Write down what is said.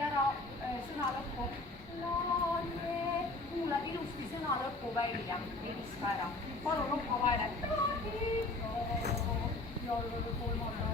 räägi ära sõna lõppu. Kuulad ilusti sõna lõppu välja, ei viska ära. Palun nuppa vahele. Jälle kolmanda